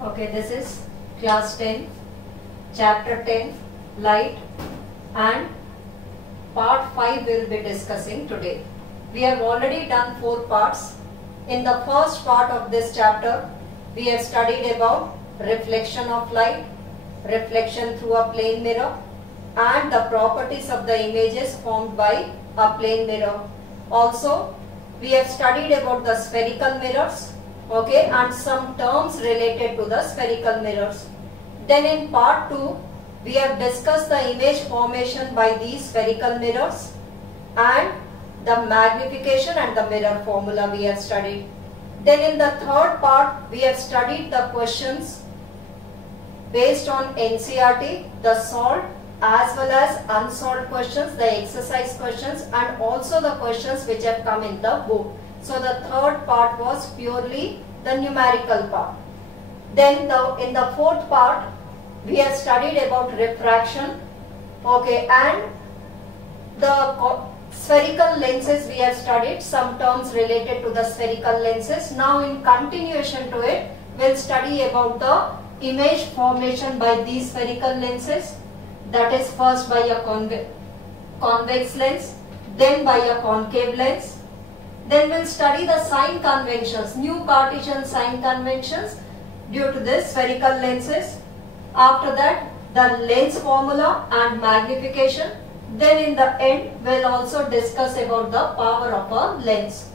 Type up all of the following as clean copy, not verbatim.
Okay, this is class 10, chapter 10, light, and part 5 we will be discussing today. We have already done 4 parts. In the first part of this chapter, we have studied about reflection of light, reflection through a plane mirror, and the properties of the images formed by a plane mirror. Also, we have studied about the spherical mirrors, okay, and some terms related to the spherical mirrors. Then in part 2, we have discussed the image formation by these spherical mirrors and the magnification and the mirror formula we have studied. Then in the third part, we have studied the questions based on NCERT, the solved as well as unsolved questions, the exercise questions, and also the questions which have come in the book. So the third part was purely the numerical part. Then in the fourth part, we have studied about refraction, okay, and the spherical lenses we have studied, some terms related to the spherical lenses. Now in continuation to it, we will study about the image formation by these spherical lenses. That is first by a convex lens, then by a concave lens. Then we will study the sign conventions, new Cartesian sign conventions due to this spherical lenses. After that, the lens formula and magnification. Then in the end, we will also discuss about the power of a lens.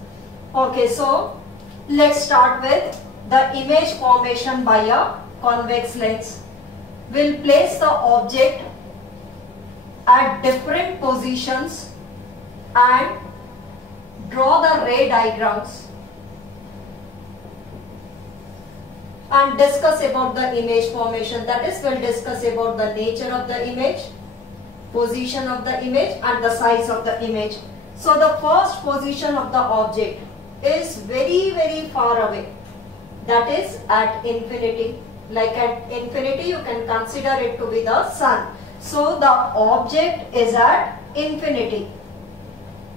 Okay, so let's start with the image formation by a convex lens. We will place the object at different positions and draw the ray diagrams and discuss about the image formation. That is, we will discuss about the nature of the image, position of the image, and the size of the image. So the first position of the object is very far away, that is at infinity. Like at infinity, you can consider it to be the sun. So the object is at infinity.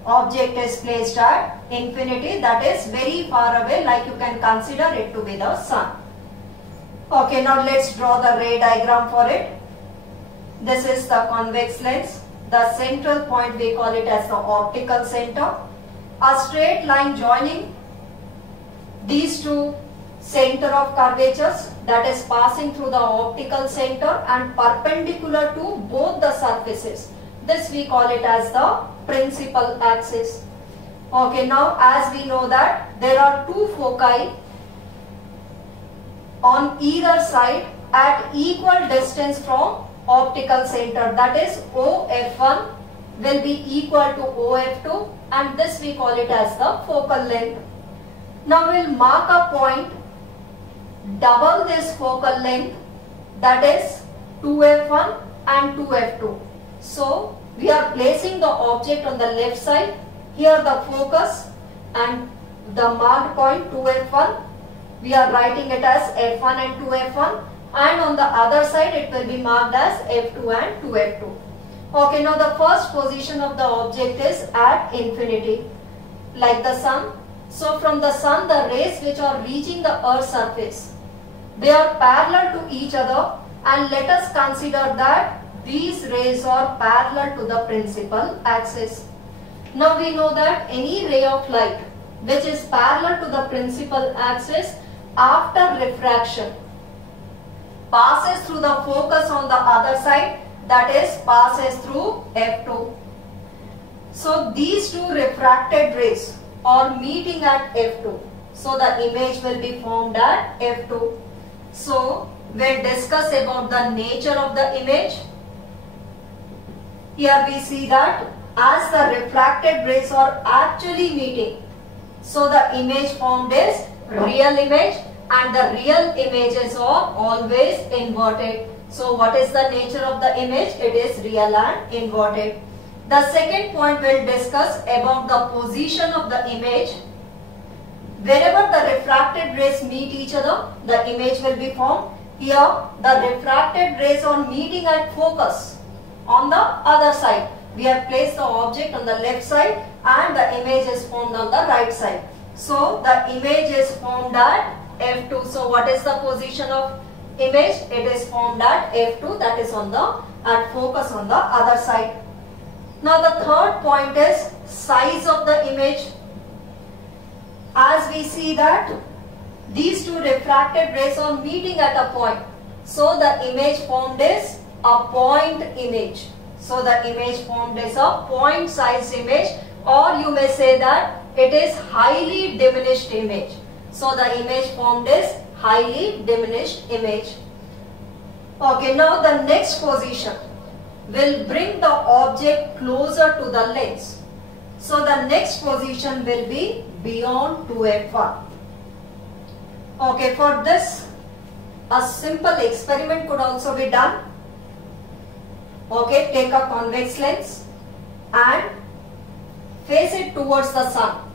Object is placed at infinity, that is very far away, like you can consider it to be the sun. Okay, now let's draw the ray diagram for it. This is the convex lens. The central point, we call it as the optical center. A straight line joining these two center of curvatures, that is passing through the optical center and perpendicular to both the surfaces. This we call it as the principal axis. Okay, now as we know that there are two foci on either side at equal distance from optical center, that is OF1 will be equal to OF2, and this we call it as the focal length. Now we will mark a point double this focal length, that is 2F1 and 2F2. So we are placing the object on the left side, here the focus and the marked point 2F1, we are writing it as F1 and 2F1, and on the other side it will be marked as F2 and 2F2. Okay, now the first position of the object is at infinity, like the sun. So from the sun, the rays which are reaching the earth's surface, they are parallel to each other, and let us consider that these rays are parallel to the principal axis. Now we know that any ray of light which is parallel to the principal axis after refraction passes through the focus on the other side, that is passes through F2. So these two refracted rays are meeting at F2. So the image will be formed at F2. So we will discuss about the nature of the image. Here we see that as the refracted rays are actually meeting, so the image formed is real image, and the real images are always inverted. So what is the nature of the image? It is real and inverted. The second point we will discuss about the position of the image. Wherever the refracted rays meet each other, the image will be formed. Here the refracted rays are meeting at focus on the other side. We have placed the object on the left side and the image is formed on the right side. So the image is formed at F2. So what is the position of image? It is formed at F2, that is on the at focus on the other side. Now the third point is size of the image. As we see that these two refracted rays are meeting at a point. So the image formed is a point image. So the image formed is a point sized image, or you may say that it is highly diminished image. So the image formed is highly diminished image. Okay, now the next position will bring the object closer to the lens. So the next position will be beyond 2f1. Okay, for this a simple experiment could also be done. Okay, take a convex lens and face it towards the sun.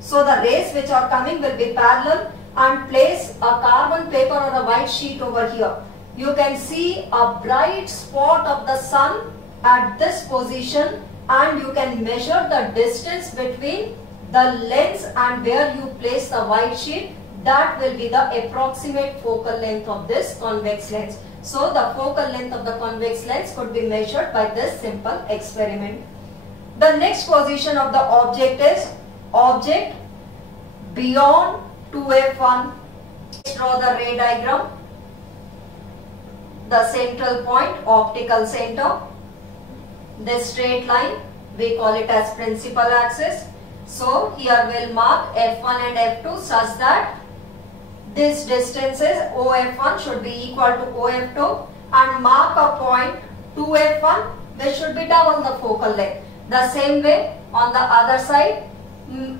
So the rays which are coming will be parallel, and place a carbon paper or a white sheet over here. You can see a bright spot of the sun at this position, and you can measure the distance between the lens and where you place the white sheet. That will be the approximate focal length of this convex lens. So the focal length of the convex lens could be measured by this simple experiment. The next position of the object is object beyond 2f1. Let's draw the ray diagram. The central point, optical center. This straight line, we call it as principal axis. So here we'll mark f1 and f2 such that this distances OF1 should be equal to OF2, and mark a point 2F1 which should be double the focal length. The same way on the other side,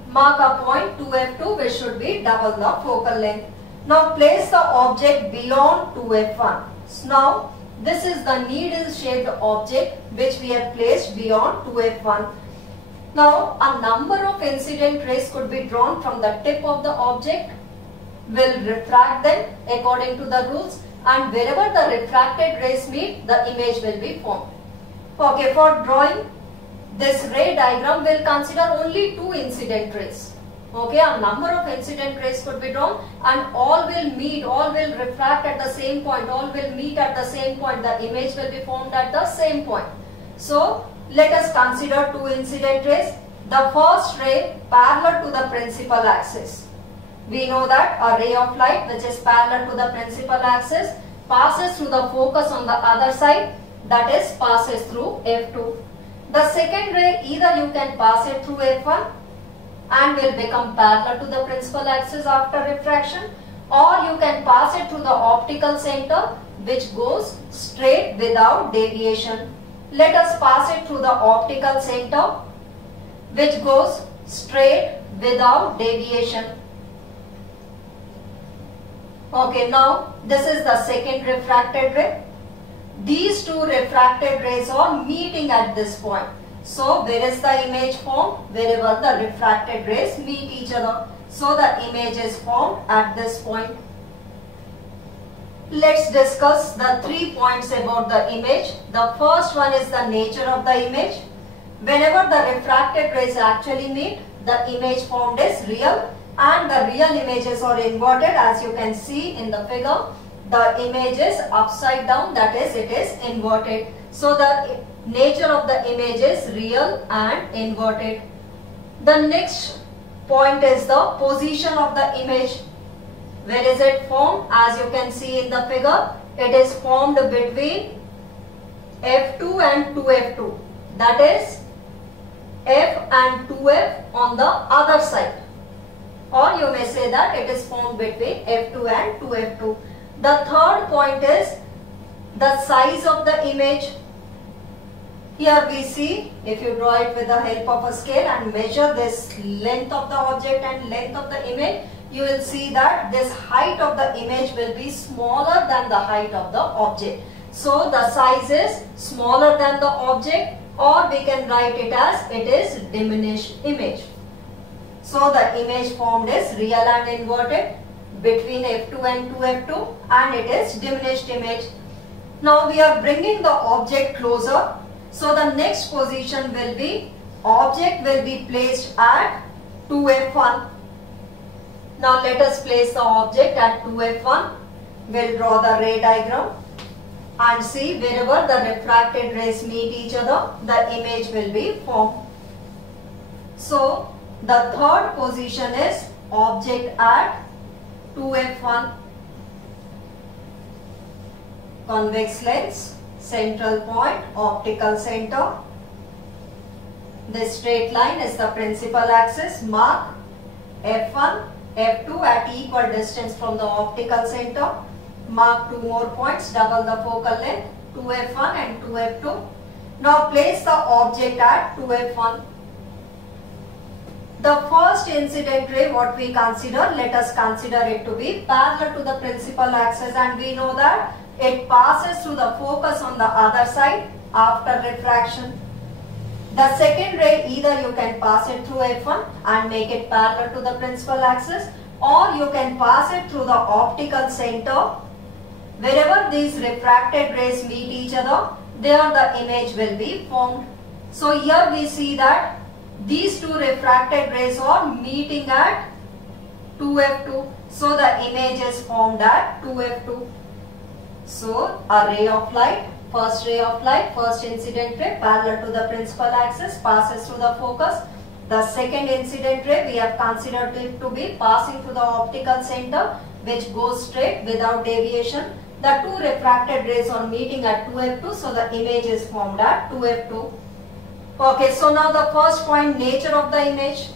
mark a point 2F2 which should be double the focal length. Now place the object beyond 2F1. So now this is the needle shaped object which we have placed beyond 2F1. Now a number of incident rays could be drawn from the tip of the object. Will refract them according to the rules, and wherever the refracted rays meet, the image will be formed. Okay, for drawing this ray diagram, we'll consider only two incident rays. Okay, a number of incident rays could be drawn, and all will meet, all will refract at the same point, all will meet at the same point. The image will be formed at the same point. So let us consider two incident rays. The first ray parallel to the principal axis. We know that a ray of light which is parallel to the principal axis passes through the focus on the other side, that is passes through f2. The second ray, either you can pass it through f1 and will become parallel to the principal axis after refraction, or you can pass it through the optical center which goes straight without deviation. Let us pass it through the optical center which goes straight without deviation. Okay, now this is the second refracted ray. These two refracted rays are meeting at this point. So where is the image formed? Wherever the refracted rays meet each other. So the image is formed at this point. Let's discuss the 3 points about the image. The first one is the nature of the image. Whenever the refracted rays actually meet, the image formed is real, and the real images are inverted. As you can see in the figure, the image is upside down, that is it is inverted. So the nature of the image is real and inverted. The next point is the position of the image. Where is it formed? As you can see in the figure, it is formed between f2 and 2f2, that is f and 2f on the other side. Or you may say that it is formed between f2 and 2f2. The third point is the size of the image. Here we see, if you draw it with the help of a scale and measure this length of the object and length of the image, you will see that this height of the image will be smaller than the height of the object. So the size is smaller than the object, or we can write it as it is diminished image. So the image formed is real and inverted between f2 and 2f2, and it is diminished image. Now we are bringing the object closer. So the next position will be, object will be placed at 2f1. Now let us place the object at 2f1. We'll draw the ray diagram and see wherever the refracted rays meet each other, the image will be formed. So the third position is object at 2f1. Convex lens, central point, optical center. This straight line is the principal axis. Mark f1, f2 at equal distance from the optical center. Mark 2 more points, double the focal length, 2f1 and 2f2. Now place the object at 2f1. The first incident ray, what we consider, let us consider it to be parallel to the principal axis, and we know that it passes through the focus on the other side after refraction. The second ray, either you can pass it through f1 and make it parallel to the principal axis, or you can pass it through the optical center. Wherever these refracted rays meet each other, there the image will be formed. So here we see that these two refracted rays are meeting at 2f2. So the image is formed at 2f2. So a ray of light, first incident ray parallel to the principal axis passes through the focus. The second incident ray we have considered it to be passing through the optical center, which goes straight without deviation. The two refracted rays are meeting at 2f2, so the image is formed at 2f2. Okay, so now the first point, nature of the image.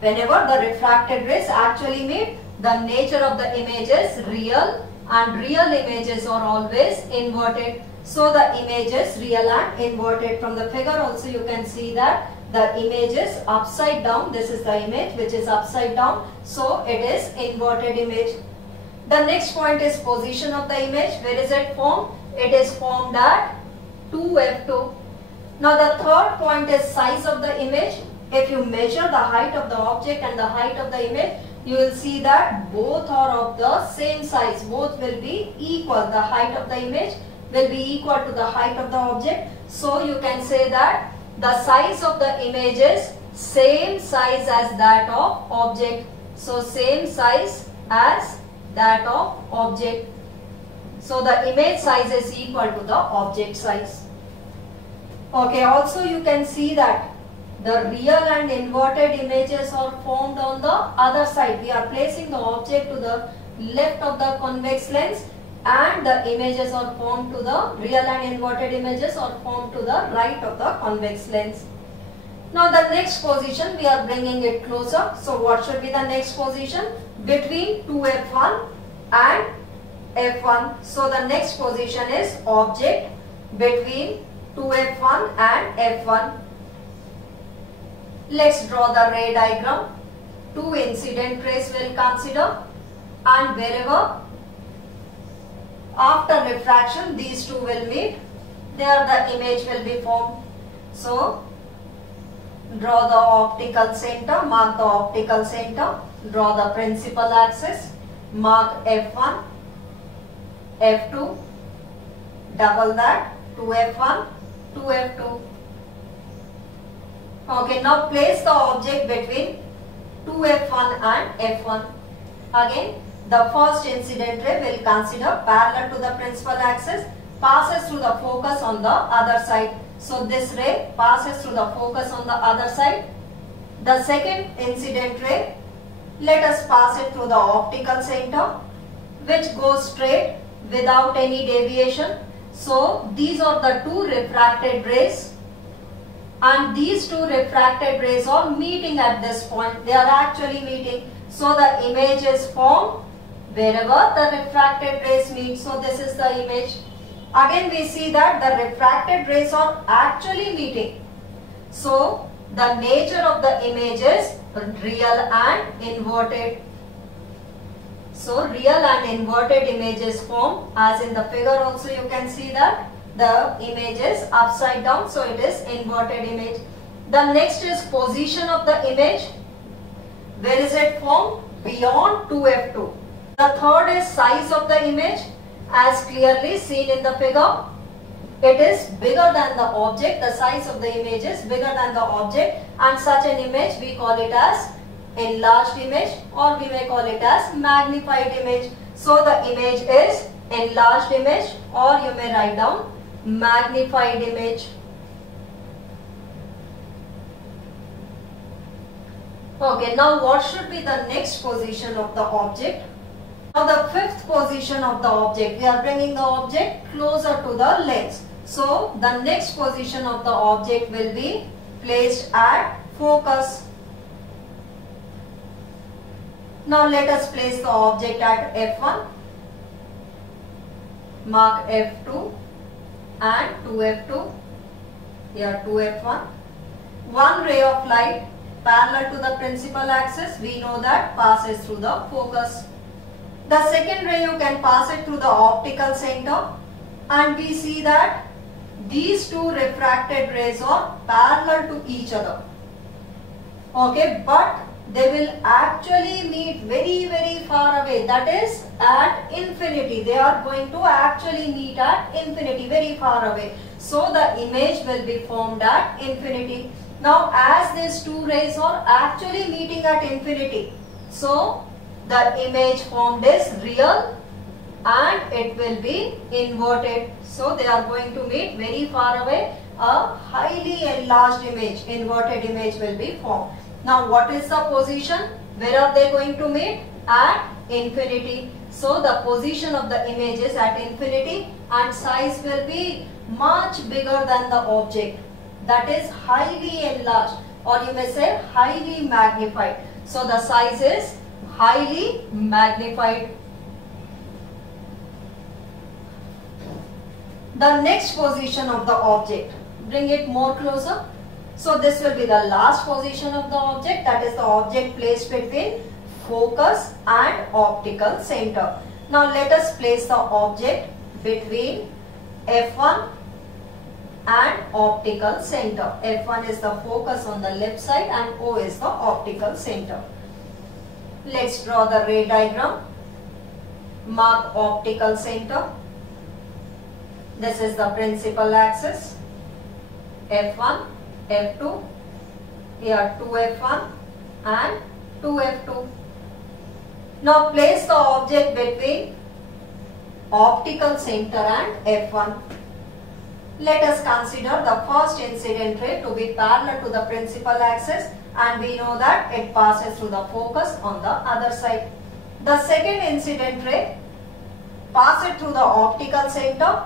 Whenever the refracted rays actually meet, the nature of the image is real, and real images are always inverted. So the image is real and inverted. From the figure also you can see that the image is upside down. This is the image which is upside down. So it is inverted image. The next point is position of the image. Where is it formed? It is formed at 2f2. Now the third point is size of the image. If you measure the height of the object and the height of the image, you will see that both are of the same size. Both will be equal. The height of the image will be equal to the height of the object. So you can say that the size of the image is same size as that of object. So same size as that of object. So the image size is equal to the object size. Okay, also you can see that the real and inverted images are formed on the other side. We are placing the object to the left of the convex lens, and the images are formed to the real and inverted images are formed to the right of the convex lens. Now the next position we are bringing it closer. So what should be the next position? Between 2f1 and f1. So the next position is object between 2f1 and f1. Let's draw the ray diagram. Two incident rays will consider, and wherever after refraction these two will meet, there the image will be formed. So draw the optical center, mark the optical center, draw the principal axis, mark f1, f2, double that, 2f1, 2f2. Okay, now place the object between 2f1 and f1. Again, the first incident ray will consider parallel to the principal axis, passes through the focus on the other side. So this ray passes through the focus on the other side. The second incident ray, let us pass it through the optical center, which goes straight without any deviation. So these are the two refracted rays, and these two refracted rays are meeting at this point. They are actually meeting. So the image is formed wherever the refracted rays meet. So this is the image. Again we see that the refracted rays are actually meeting. So the nature of the image is real and inverted. So real and inverted images form, as in the figure also you can see that the image is upside down, so it is inverted image. The next is position of the image. Where is it formed? Beyond 2f2. The third is size of the image, as clearly seen in the figure. It is bigger than the object. The size of the image is bigger than the object, and such an image we call it as enlarged image, or we may call it as magnified image. So the image is enlarged image, or you may write down magnified image. Okay, now what should be the next position of the object? Now the fifth position of the object, we are bringing the object closer to the lens. So the next position of the object will be placed at focus. Now let us place the object at f1, mark f2 and 2f2, here 2f1. One ray of light parallel to the principal axis, we know that passes through the focus. The second ray you can pass it through the optical center, and we see that these two refracted rays are parallel to each other. Okay, but they will actually meet very far away, that is at infinity. They are going to actually meet at infinity, very far away. So the image will be formed at infinity. Now as these two rays are actually meeting at infinity, so the image formed is real and it will be inverted. So they are going to meet very far away. A highly enlarged image, inverted image will be formed. Now what is the position? Where are they going to meet? At infinity. So the position of the image is at infinity and size will be much bigger than the object. That is highly enlarged, or you may say highly magnified. So the size is highly magnified. The next position of the object, bring it more closer. So this will be the last position of the object, that is the object placed between focus and optical center. Now let us place the object between f1 and optical center. F1 is the focus on the left side and O is the optical center. Let's draw the ray diagram. Mark optical center. This is the principal axis. F1, F2, here 2F1 and 2F2. Now place the object between optical center and F1. Let us consider the first incident ray to be parallel to the principal axis, and we know that it passes through the focus on the other side. The second incident ray passes through the optical center,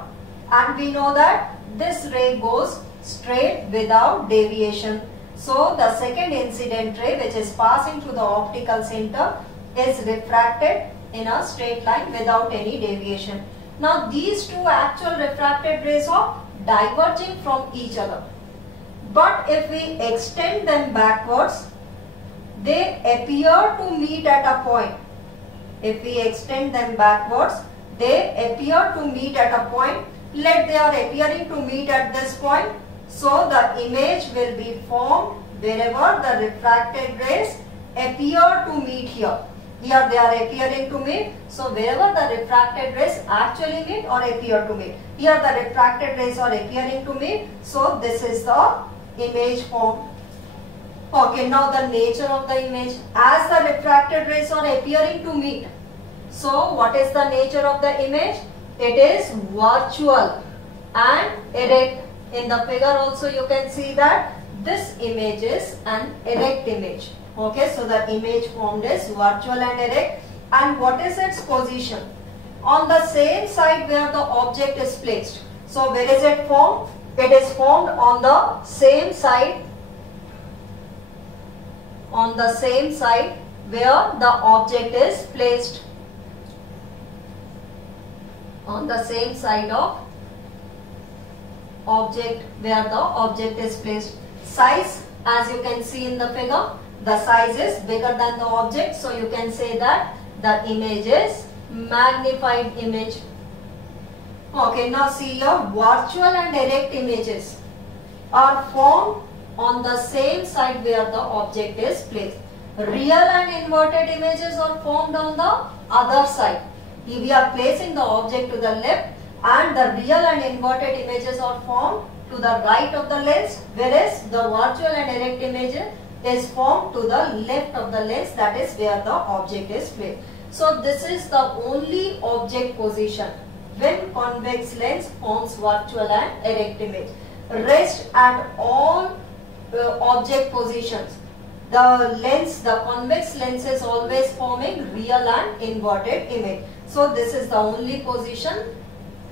and we know that this ray goes straight without deviation. So the second incident ray, which is passing through the optical center, is refracted in a straight line without any deviation. Now these two actual refracted rays are diverging from each other, but if we extend them backwards, they appear to meet at a point. If we extend them backwards, they appear to meet at a point. Let they are appearing to meet at this point, so the image will be formed wherever the refracted rays appear to meet here. Here they are appearing to meet, so wherever the refracted rays actually meet or appear to meet, here the refracted rays are appearing to meet, so this is the image formed. Okay, now the nature of the image. As the refracted rays are appearing to meet, so what is the nature of the image? It is virtual and erect. In the figure also you can see that this image is an erect image. Okay, so the image formed is virtual and erect. And what is its position? On the same side where the object is placed. So where is it formed? It is formed on the same side. On the same side where the object is placed. On the same side of object where the object is placed. Size, as you can see in the figure, the size is bigger than the object, so you can say that the image is magnified image. Okay, now see here, virtual and erect images are formed on the same side where the object is placed. Real and inverted images are formed on the other side. If we are placing the object to the left, and the real and inverted images are formed to the right of the lens, whereas the virtual and erect images is formed to the left of the lens, that is where the object is placed. So this is the only object position when convex lens forms virtual and erect image. Rest at all object positions, the convex lens is always forming real and inverted image. So this is the only position,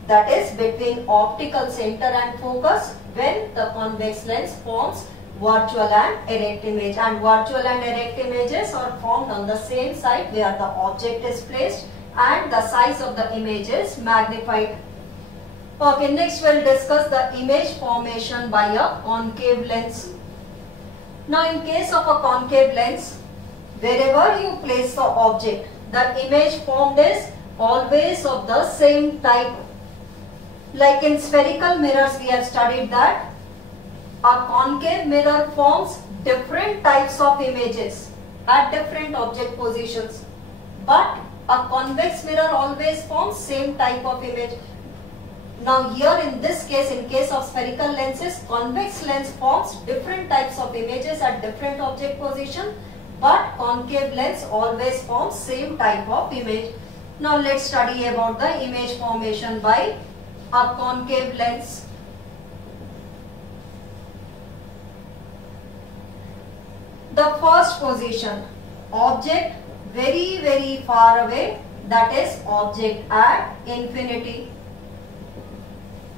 that is between optical center and focus, when the convex lens forms virtual and erect image. And virtual and erect images are formed on the same side where the object is placed and the size of the image is magnified. Okay, next we'll discuss the image formation by a concave lens. Now in case of a concave lens, wherever you place the object, the image formed is always of the same type. Like in spherical mirrors we have studied that a concave mirror forms different types of images at different object positions, but a convex mirror always forms same type of image. Now here in this case, in case of spherical lenses, convex lens forms different types of images at different object position, but concave lens always forms same type of image. Now let's study about the image formation by a concave lens. The first position, object very far away, that is object at infinity.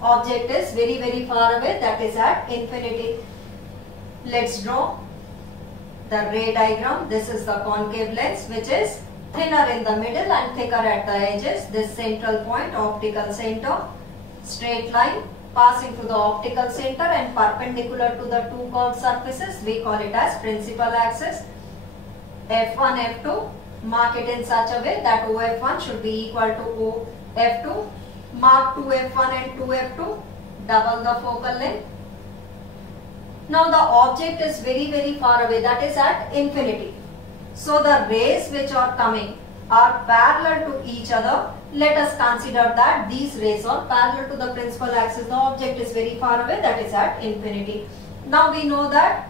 Object is very far away, that is at infinity. Let's draw the ray diagram. This is the concave lens, which is thinner in the middle and thicker at the edges. This central point, optical center, straight line passing through the optical center and perpendicular to the two curved surfaces, we call it as principal axis. F1, F2, mark it in such a way that OF1 should be equal to OF2. Mark 2F1 and 2F2, double the focal length. Now the object is very far away, that is at infinity. So the rays which are coming are parallel to each other. Let us consider that these rays are parallel to the principal axis. The object is very far away, that is at infinity. Now we know that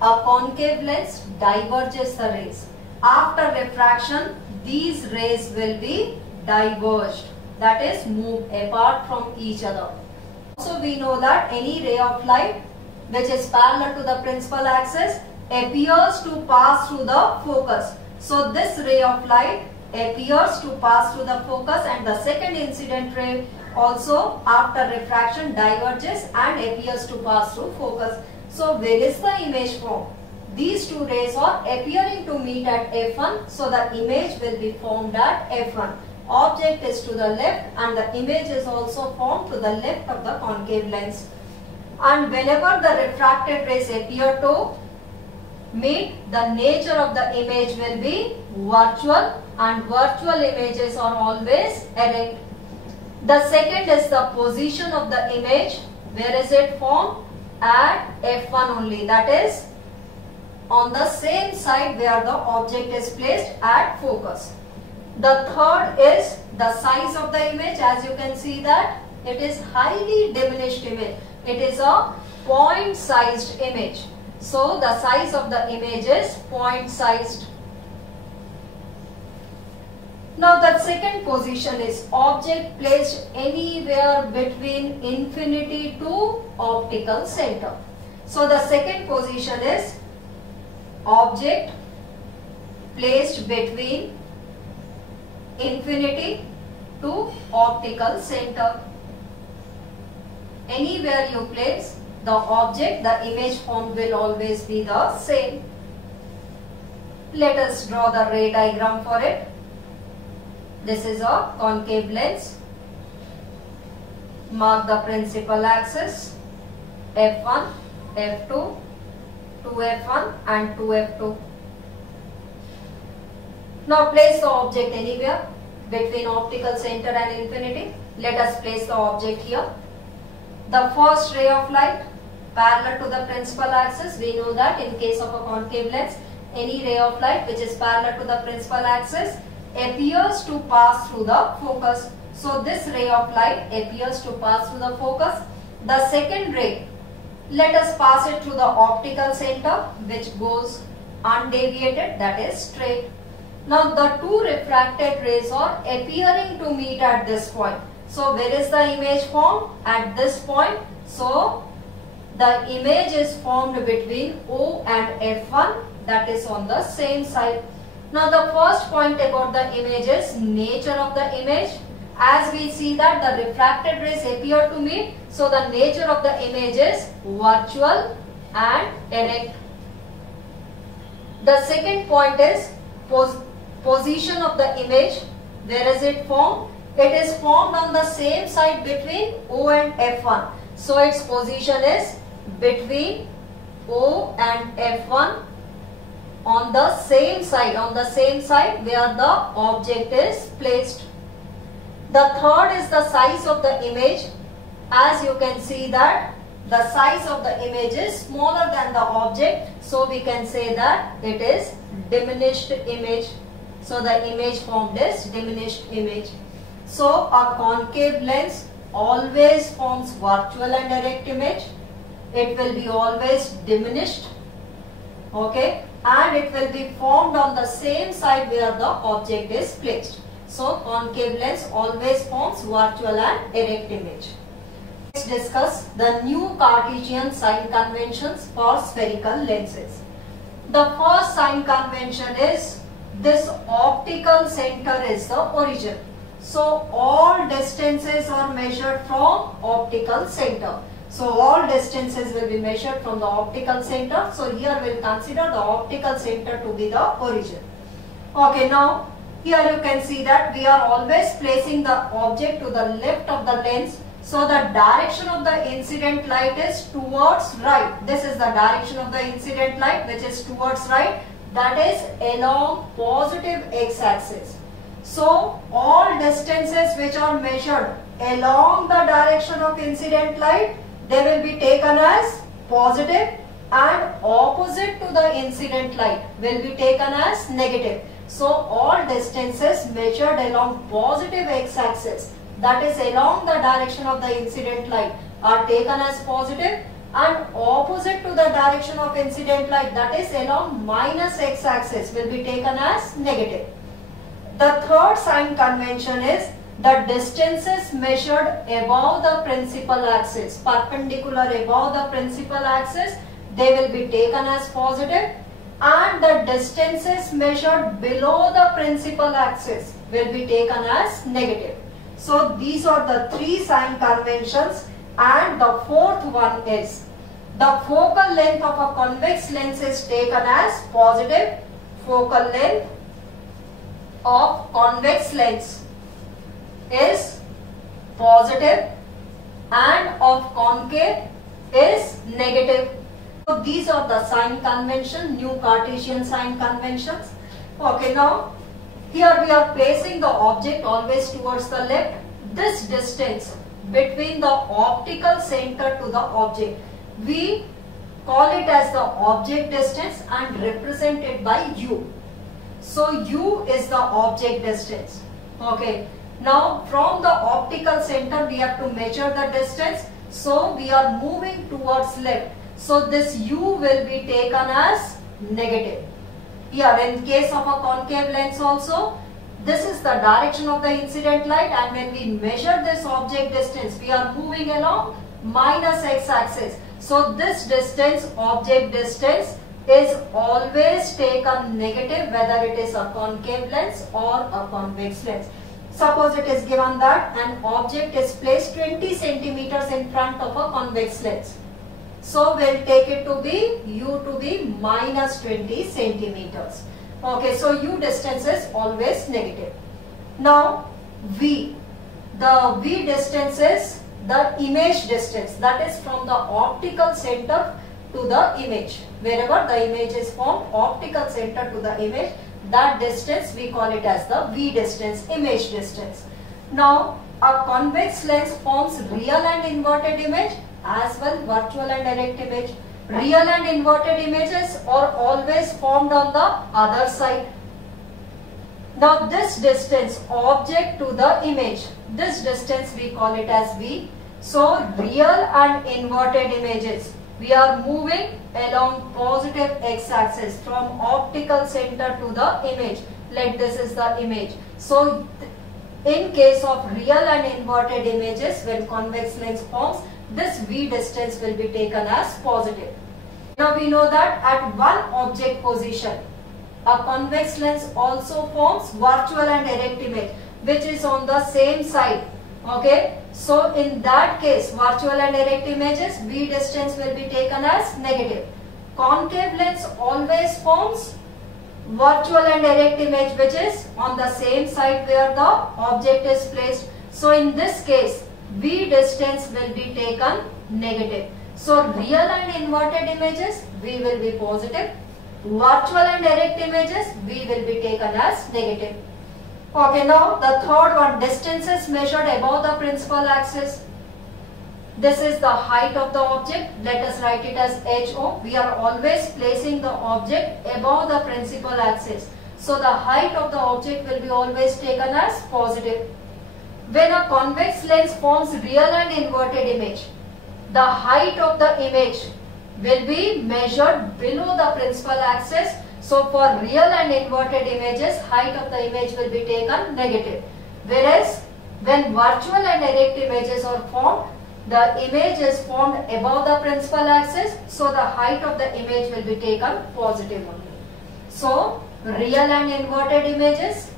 a concave lens diverges the rays. After refraction, these rays will be diverged, that is move apart from each other. Also we know that any ray of light which is parallel to the principal axis appears to pass through the focus. So this ray of light appears to pass through the focus, and the second incident ray also after refraction diverges and appears to pass through focus. So where is the image formed? These two rays are appearing to meet at F1, so the image will be formed at F1. Object is to the left and the image is also formed to the left of the concave lens. And whenever the refracted rays appear to meet, the nature of the image will be virtual, and virtual images are always erect. The second is the position of the image. Where is it formed? At F1 only, that is on the same side where the object is placed at focus. The third is the size of the image. As you can see that it is highly diminished image. It is a point sized image. So the size of the image is point sized. Now the second position is object placed anywhere between infinity to optical center. So the second position is object placed between infinity to optical center. Anywhere you place the object, the image formed will always be the same. Let us draw the ray diagram for it. This is a concave lens. Mark the principal axis, F1, F2, 2F1 and 2F2. Now place the object anywhere between optical center and infinity. Let us place the object here. The first ray of light parallel to the principal axis. We know that in case of a concave lens, any ray of light which is parallel to the principal axis appears to pass through the focus. So this ray of light appears to pass through the focus. The second ray Let us pass it through the optical center, which goes undeviated, that is straight. Now the two refracted rays are appearing to meet at this point. So where is the image formed? At this point. So the image is formed between O and F1, that is on the same side. Now the first point about the image is nature of the image. As we see that the refracted rays appear to meet, so the nature of the image is virtual and erect. The second point is position of the image. Where is it formed? It is formed on the same side between O and F1. So its position is between O and F1 on the same side where the object is placed. The third is the size of the image. As you can see that the size of the image is smaller than the object, so we can say that it is diminished image. So the image formed is diminished image. So a concave lens always forms virtual and erect image. It will be always diminished, okay, and it will be formed on the same side where the object is placed. So concave lens always forms virtual and erect image. Let's discuss the new Cartesian sign conventions for spherical lenses. The first sign convention is this optical center is the origin. So all distances are measured from optical center. So all distances will be measured from the optical center. So here we will consider the optical center to be the origin. Okay, now here you can see that we are always placing the object to the left of the lens. So the direction of the incident light is towards right. This is the direction of the incident light, which is towards right. That is along positive x-axis. So all distances which are measured along the direction of incident light, they will be taken as positive, and opposite to the incident light will be taken as negative. So all distances measured along positive x-axis, that is along the direction of the incident light, are taken as positive, and opposite to the direction of incident light, that is along minus x-axis, will be taken as negative. The third sign convention is the distances measured above the principal axis, perpendicular above the principal axis, they will be taken as positive, and the distances measured below the principal axis will be taken as negative. So these are the three sign conventions, and the fourth one is the focal length of a convex lens is taken as positive. Focal length of convex lens is positive and of concave is negative. So these are the sign convention, new Cartesian sign conventions. Okay, now here we are placing the object always towards the left. This distance between the optical center to the object, we call it as the object distance and represent it by U. So U is the object distance. Okay. Now from the optical center we have to measure the distance. So we are moving towards left. So this U will be taken as negative. Here in case of a concave lens also, this is the direction of the incident light, and when we measure this object distance, we are moving along minus x-axis. So this distance, object distance, is always taken negative whether it is a concave lens or a convex lens. Suppose it is given that an object is placed 20 centimeters in front of a convex lens. So we will take it to be U to be minus 20 centimeters. Okay, so U distance is always negative. Now V. The V distance is the image distance, that is from the optical center to the image. Wherever the image is formed, optical center to the image, that distance we call it as the V distance, image distance. Now a convex lens forms real and inverted image as well virtual and erect image. Real and inverted images are always formed on the other side. Now this distance, object to the image, this distance we call it as V. So real and inverted images We are moving along positive x-axis from optical center to the image. Let this is the image. So in case of real and inverted images, when convex lens forms, this V distance will be taken as positive. Now we know that at one object position, a convex lens also forms virtual and erect image, which is on the same side. Okay, so in that case, virtual and erect images, V distance will be taken as negative. Concave lens always forms virtual and erect image, which is on the same side where the object is placed. So in this case, V distance will be taken negative. So real and inverted images, V will be positive. Virtual and erect images, V will be taken as negative. Okay, now the third one, distances measured above the principal axis. This is the height of the object. Let us write it as HO. We are always placing the object above the principal axis. So the height of the object will be always taken as positive. When a convex lens forms real and inverted image, the height of the image will be measured below the principal axis. So for real and inverted images, height of the image will be taken negative. Whereas when virtual and erect images are formed, the image is formed above the principal axis. So the height of the image will be taken positive only. So real and inverted images,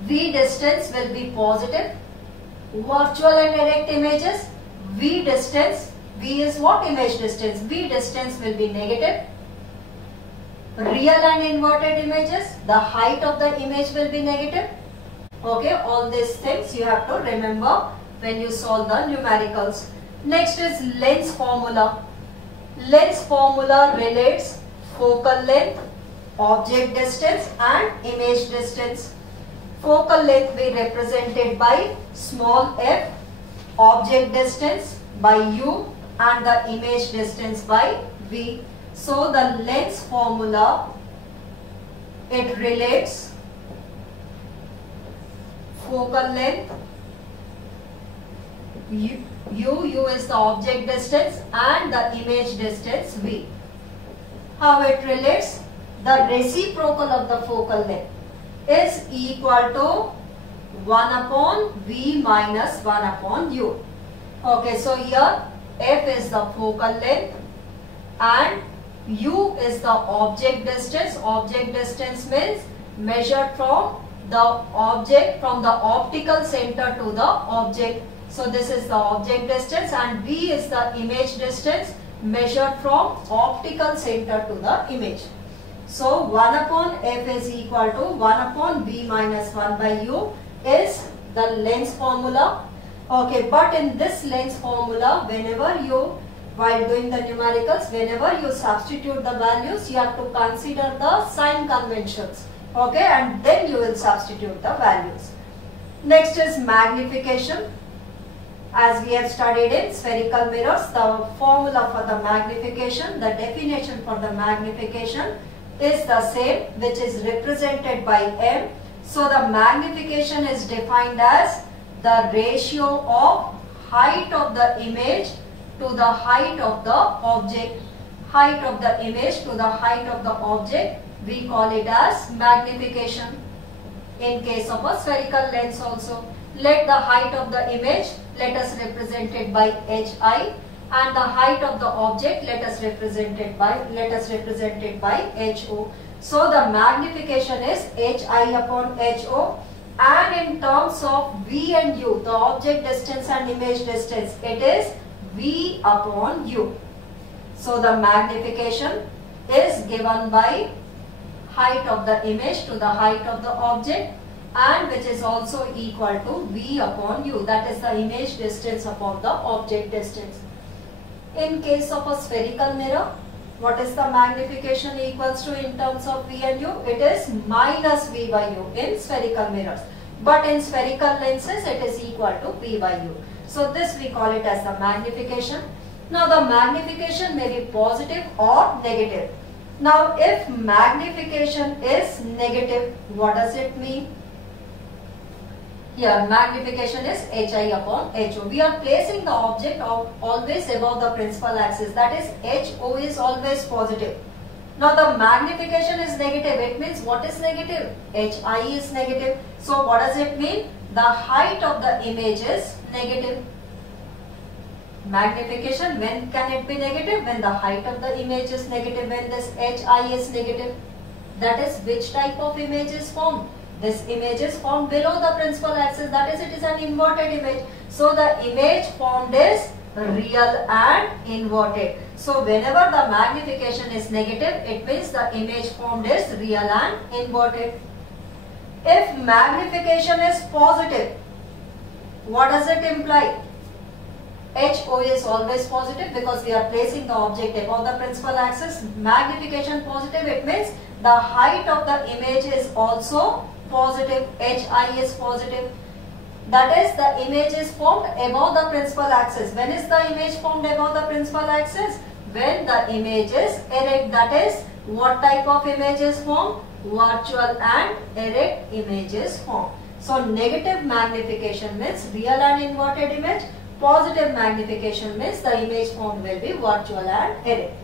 V distance will be positive. Virtual and erect images, V distance, V is what? Image distance. V distance will be negative. Real and inverted images, the height of the image will be negative. Okay, all these things you have to remember when you solve the numericals. Next is lens formula. Lens formula relates focal length, object distance and image distance. Focal length be represented by small f, object distance by u and the image distance by v. So the lens formula, it relates focal length, u is the object distance and the image distance v. How it relates? The reciprocal of the focal length is equal to 1 upon v minus 1 upon u. Okay, so here f is the focal length and u is the object distance. Object distance means measured from the object, from the optical center to the object. So this is the object distance and v is the image distance measured from optical center to the image. So 1 upon f is equal to 1 upon v minus 1 by u is the lens formula. Okay, but in this lens formula, whenever you, while doing the numericals, whenever you substitute the values, you have to consider the sign conventions. Okay, and then you will substitute the values. Next is magnification. As we have studied in spherical mirrors, the formula for the magnification, the definition for the magnification is the same, which is represented by m. So the magnification is defined as the ratio of height of the image to the height of the object. Height of the image to the height of the object, we call it as magnification. In case of a spherical lens also, let the height of the image, let us represent it by hi, and the height of the object, let us represent it by ho. So the magnification is hi upon ho, and in terms of v and u, the object distance and image distance, it is v upon u. So the magnification is given by height of the image to the height of the object, and which is also equal to v upon u, that is the image distance upon the object distance. In case of a spherical mirror, what is the magnification equals to in terms of v and u? It is minus v by u in spherical mirrors. But in spherical lenses, it is equal to v by u. So this we call it as the magnification. Now the magnification may be positive or negative. Now if magnification is negative, what does it mean? Here magnification is hi upon ho. We are placing the object always above the principal axis, that is ho is always positive. Now the magnification is negative, it means what is negative? Hi is negative. So what does it mean? The height of the image is negative. Magnification, when can it be negative? When the height of the image is negative, when this hi is negative. That is, which type of image is formed? This image is formed below the principal axis, that is, it is an inverted image. So the image formed is real and inverted. So whenever the magnification is negative, it means the image formed is real and inverted. If magnification is positive, what does it imply? HO is always positive because we are placing the object above the principal axis. Magnification positive, it means the height of the image is also positive. HI is positive. That is, the image is formed above the principal axis. When is the image formed above the principal axis? When the image is erect. That is, what type of image is formed? Virtual and erect image is formed. So negative magnification means real and inverted image. Positive magnification means the image formed will be virtual and erect.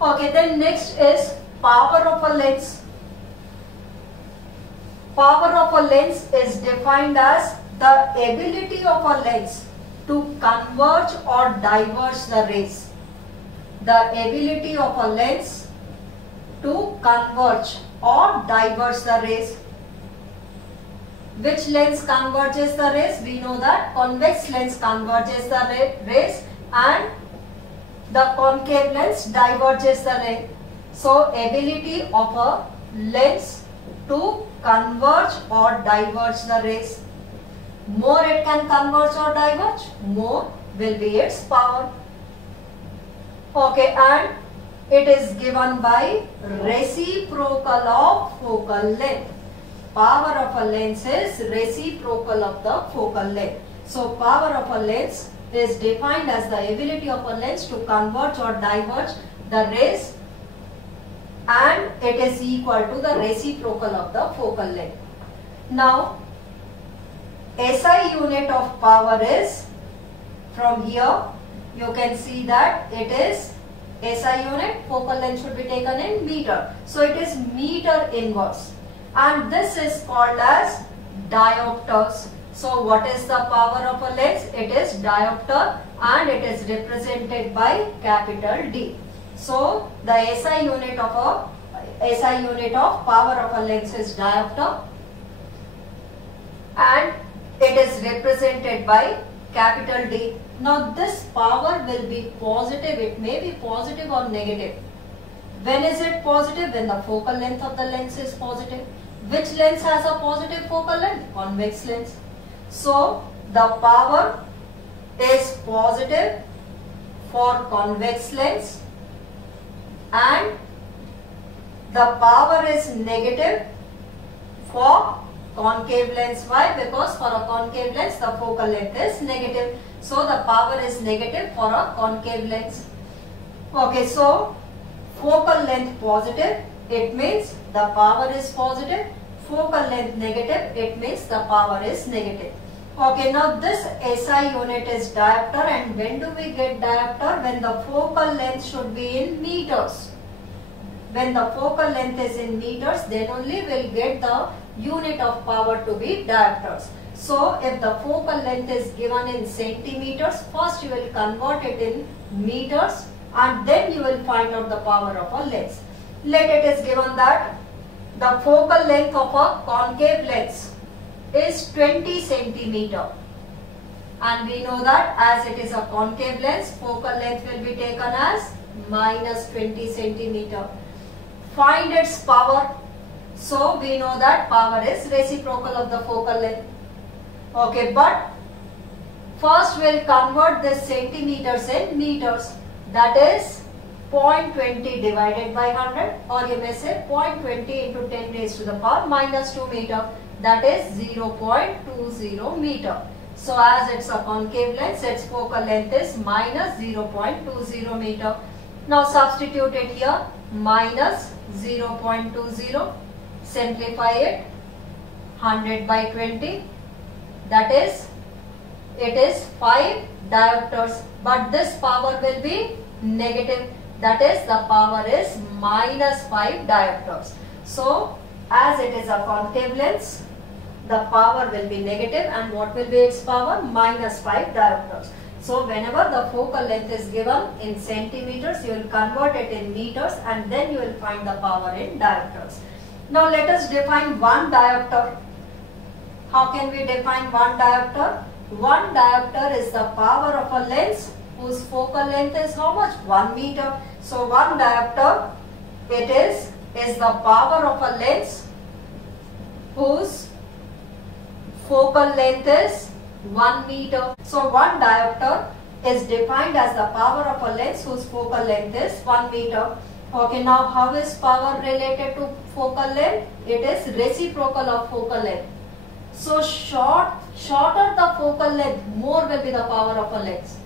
Okay, then next is power of a lens. Power of a lens is defined as the ability of a lens to converge or diverge the rays. The ability of a lens to converge or diverge the rays. Which lens converges the rays? We know that convex lens converges the rays and the concave lens diverges the rays. So ability of a lens to converge or diverge the rays. More it can converge or diverge, more will be its power. Okay, and it is given by reciprocal of focal length. Power of a lens is reciprocal of the focal length. So power of a lens is defined as the ability of a lens to converge or diverge the rays, and it is equal to the reciprocal of the focal length. Now SI unit of power is, from here you can see that it is SI unit, focal length should be taken in meter. So it is meter inverse. And this is called as diopters. So what is the power of a lens? It is diopter and it is represented by capital D. So the SI unit of power of a lens is diopter and it is represented by capital D. Now this power will be positive. It may be positive or negative. When is it positive? When the focal length of the lens is positive. Which lens has a positive focal length? Convex lens. So the power is positive for convex lens and the power is negative for concave lens. Why? Because for a concave lens the focal length is negative. So the power is negative for a concave lens. Okay, so focal length positive, it means the power is positive. Focal length negative, it means the power is negative. Okay, now this SI unit is diopter, and when do we get diopter? When the focal length should be in meters. When the focal length is in meters, then only we'll get the unit of power to be diopters. So if the focal length is given in centimeters, first you will convert it in meters and then you will find out the power of a lens. Let it is given that the focal length of a concave lens is 20 centimeter, and we know that as it is a concave lens, focal length will be taken as minus 20 centimeter. Find its power. So we know that power is reciprocal of the focal length. Okay, but first we'll convert this centimeters in meters. That is 0.20 divided by 100, or you may say 0.20 into 10 raised to the power minus 2 meter. That is 0.20 meter. So as it's a concave lens, its focal length is minus 0.20 meter. Now substitute it here, minus 0.20, simplify it, 100 by 20, that is, it is 5 diopters, but this power will be negative, that is the power is minus 5 diopters. So as it is a concave lens, the power will be negative, and what will be its power? Minus 5 diopters. So whenever the focal length is given in centimeters, you will convert it in meters, and then you will find the power in diopters. Now let us define one diopter. How can we define one diopter? One diopter is the power of a lens whose focal length is how much? 1 meter. So one diopter, it is the power of a lens whose focal length is 1 meter. So one diopter is defined as the power of a lens whose focal length is 1 meter. Okay, now how is power related to focal length? It is reciprocal of focal length. So shorter the focal length, more will be the power of a lens.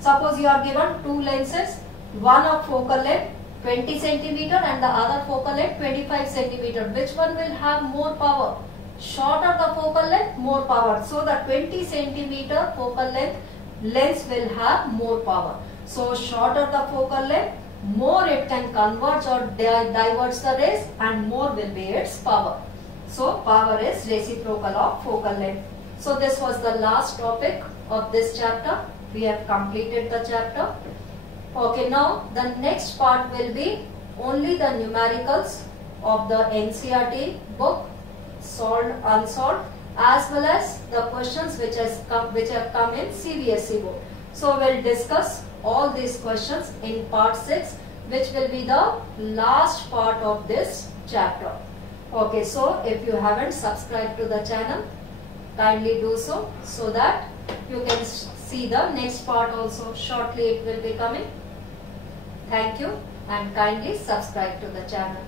Suppose you are given two lenses, one of focal length 20 centimeter and the other focal length 25 centimeter. Which one will have more power? Shorter the focal length, more power. So the 20 centimeter focal length lens will have more power. So shorter the focal length, more it can converge or diverge the rays, and more will be its power. So power is reciprocal of focal length. So this was the last topic of this chapter. We have completed the chapter. Okay, now the next part will be only the numericals of the NCERT book, solved, unsolved, as well as the questions which have come in CBSE board. So we'll discuss all these questions in part 6, which will be the last part of this chapter. Okay, so if you haven't subscribed to the channel, kindly do so that you can see the next part also. Shortly it will be coming. Thank you, and kindly subscribe to the channel.